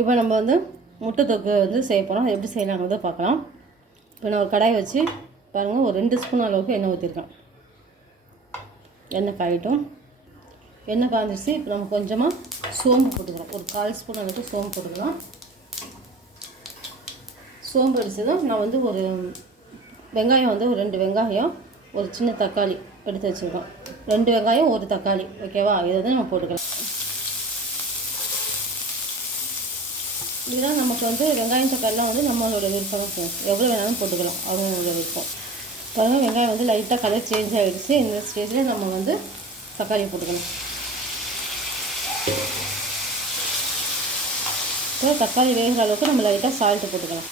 இப்போ நம்ம முட்டை தொக்கு செய்ய போகிறோம். எப்படி செய்யலாங்கிறத பார்க்கலாம். இப்போ நான் ஒரு கடாய் வச்சு பாருங்கள், ஒரு 2 ஸ்பூன் அளவுக்கு எண்ணெய் ஊற்றிருக்கேன். எண்ணெய் காயிட்டும். எண்ணெய் காய்ஞ்சிச்சு. இப்போ நம்ம கொஞ்சமாக சோம்பு போட்டுக்கிறோம். ஒரு 1/4 ஸ்பூன் அளவுக்கு சோம்பு போட்டுக்கலாம். சோம்பு அடித்ததும் நான் ஒரு வெங்காயம் ஒரு 2 வெங்காயம், ஒரு சின்ன தக்காளி எடுத்து வச்சுருக்கோம். 2 வெங்காயம் 1 தக்காளி, ஓகேவா? இதை நம்ம போட்டுக்கலாம். இதுதான் நமக்கு வெங்காயம் தக்காளிலாம் நம்மளோட விருப்பம். எவ்வளோ வேணாலும் போட்டுக்கலாம், அவங்களோட விருப்பம். பாருங்கள், வெங்காயம் லைட்டாக கலர் சேஞ்ச் ஆகிடுச்சு. இந்த ஸ்டேஜில் நம்ம தக்காளி போட்டுக்கணும். இப்போ தக்காளி வேகிற அளவுக்கு நம்ம லைட்டாக சால்ட்டு போட்டுக்கலாம்.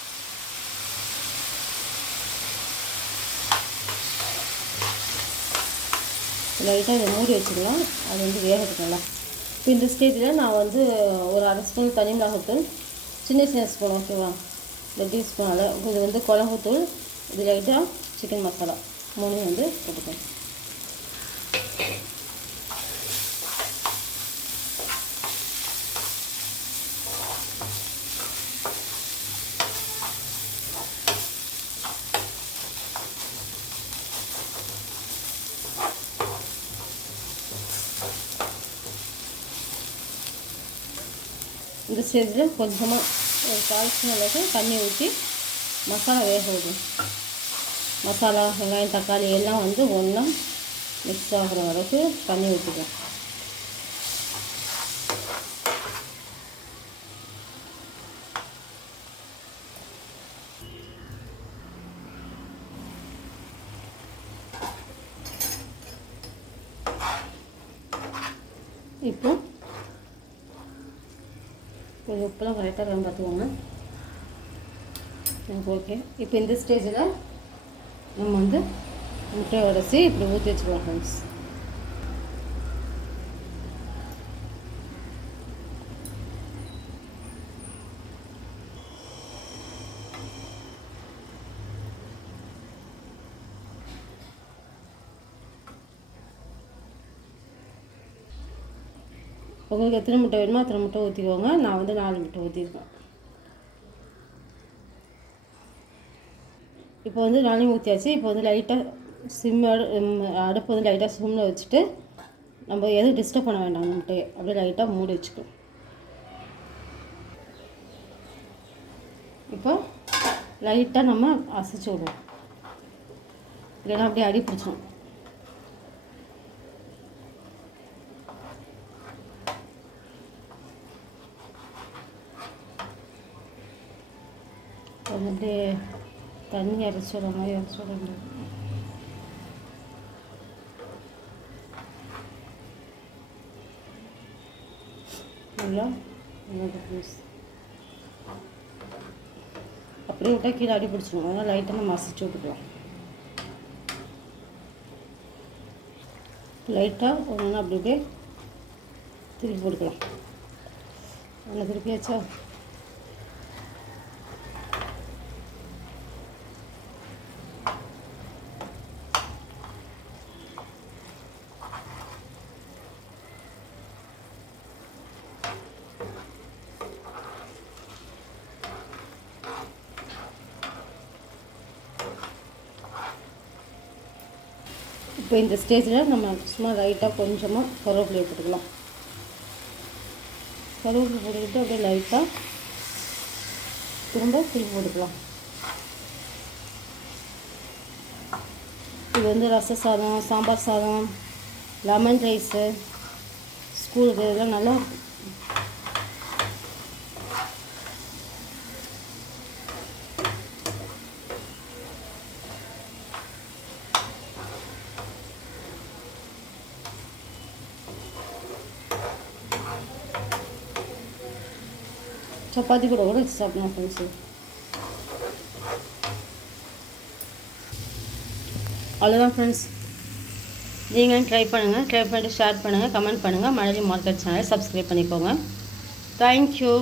லைட்டாக இதை மூடி வச்சுக்கலாம். அது வேகட்டுக்கலாம். இப்போ இந்த ஸ்டேஜில் நான் ஒரு 1/2 ஸ்பூன் தனி மிளகாத்தூள், சின்ன ஸ்பூன், ஓகேவா? இந்த டீஸ்பூன் அளவு இது குழம்புத்தூள், இது லைட்டாக சிக்கன் மசாலா 3 போட்டுக்கணும். இந்த ஸ்டேஜில் கொஞ்சமாக ஒரு 1/4 ஸ்பூன் அளவுக்கு தண்ணி ஊற்றி மசாலா வேக விடும். மசாலா, வெங்காயம், தக்காளி எல்லாம் ஒன்றா மிக்ஸ் ஆகிற அளவுக்கு தண்ணி ஊற்றிக்கும். இப்போ கொஞ்சம் உப்பெல்லாம் கரெக்டாக இருக்கான்னு பார்த்துக்கோங்க. எனக்கு ஓகே. இப்போ இந்த ஸ்டேஜில் நம்ம முட்டை உடச்சி இப்படி ஊற்றி வச்சுக்கலாம் ஃப்ரெண்ட்ஸ். உங்களுக்கு எத்தனை முட்டை வேணுமோ அத்தனை முட்டை ஊற்றிக்கோங்க. நான் 4 முட்டை ஊற்றிருக்கேன். இப்போ 4 ஊற்றியாச்சு. இப்போ லைட்டாக அடுப்பு லைட்டாக சிம்மில் வச்சுட்டு நம்ம எதுவும் டிஸ்டர்ப் பண்ண வேண்டாம். முட்டையை அப்படியே லைட்டாக மூடி வச்சுக்கணும். இப்போ லைட்டாக நம்ம அசைச்சு விடுவோம், இல்லைன்னா அப்படியே அடி பிடிச்சோம். அப்படியே தண்ணி அரைச்சி விட மாதிரி அரைச்சி விட முடியாது. நல்லா அப்படியே விட்டால் கீழே அடி பிடிச்சிடும். அதனால் லைட்டாக நம்ம அசைச்சு விட்டுக்கலாம். லைட்டாக ஒன்று அப்படி அப்படியே திருப்பி போட்டுக்கலாம். ஒன்று திருப்பியாச்சா? இப்போ இந்த ஸ்டேஜில் நம்ம சும்மா லைட்டாக கொஞ்சமாக கருவேப்பிலையை போட்டுக்கலாம். கருவேப்பிலை போட்டுக்கிட்டு அப்படியே லைட்டாக திருப்பி போட்டுக்கலாம். இது ரச சாதம், சாம்பார் சாதம், லெமன் ரைஸு, ஸ்கூலுக்கு இதெல்லாம் நல்லா இருக்கும். சப்பாத்தி கூட வச்சு சாப்பிடலாம் ஃப்ரெண்ட்ஸு. அவ்வளோதான் ஃப்ரெண்ட்ஸ். நீங்களும் ட்ரை பண்ணுங்கள். ட்ரை பண்ணிட்டு ஷேர் பண்ணுங்கள், கமெண்ட் பண்ணுங்கள். மழலை மார்க்கெட் சேனலை சப்ஸ்கிரைப் பண்ணிக்கோங்க. தேங்க்யூ.